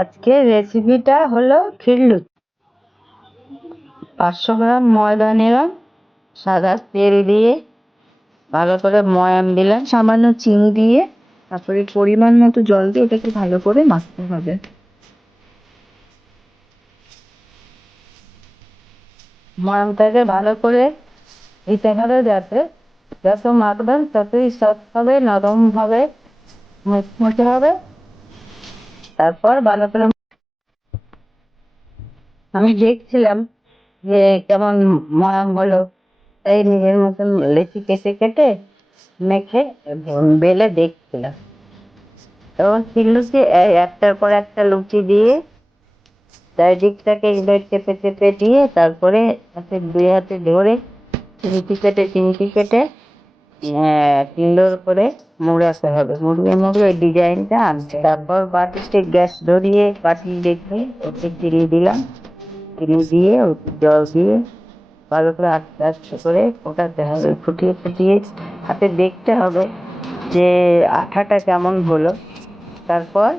আজকের রেসিপিটা হলো ক্ষীর লুচি। 500 গ্রাম ময়দা নিলাম, সাদা তেল দিয়ে ভালো করে ময়ান দিলাম, সামান্য চিনি দিয়ে তারপরে পরিমাণ মতো জল দিয়ে ওটাকে ভালো করে মাখতে হবে। ময়ানটাকে ভালো করে দিতে হবে, যাতে যত মাখবেন ততই সফট হবে, নরম হবে, মুচমুচে হবে। তারপর ভালো করে আমি দেখছিলাম যে কেমন ময়াম হলো, তাই নিজের মতন লেচি কেটে কেটে মেখে বেলে দেখছিলাম। তখন লুচি একটার পর একটা লুচি দিয়ে চারিদিকটাকে এবার চেপে চেপে দিয়ে তারপরে দুই হাতে ধরে চিমটি কেটে সুন্দর করে মুড়াতে হবে। মুড়িয়ে মুড়িয়ে ওই ডিজাইনটা আনতে, তারপর বাটিতে গ্যাস ধরিয়ে বাটি রেখে ওতে চিনি দিলাম, চিনি দিয়ে জল দিয়ে ভালো করে আস্তে আস্তে করে ফোটাতে হবে। ফুটিয়ে ফুটিয়ে হাতে দেখতে হবে যে আঠাটা কেমন হলো। তারপর